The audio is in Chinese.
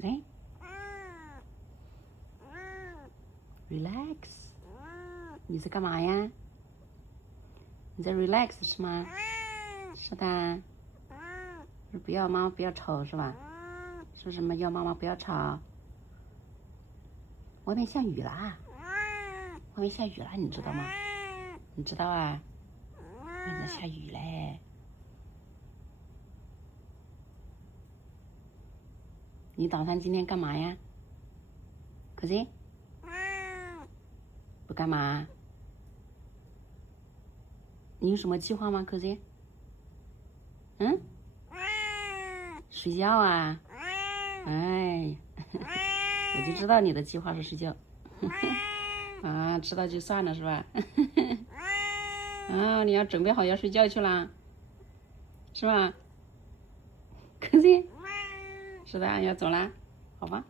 OK。Relax。你在干嘛呀？你在 relax 是吗？是的。不要妈妈不要吵是吧？说什么要妈妈不要吵？外面下雨啦！外面下雨啦，你知道吗？你知道啊？外面在下雨嘞。你打算今天干嘛呀？可是不干嘛？你有什么计划吗？可是睡觉啊？哎，我就知道你的计划是睡觉。啊，知道就算了是吧？啊，你要准备好要睡觉去啦，是吧？可是是的，要走啦，好吧？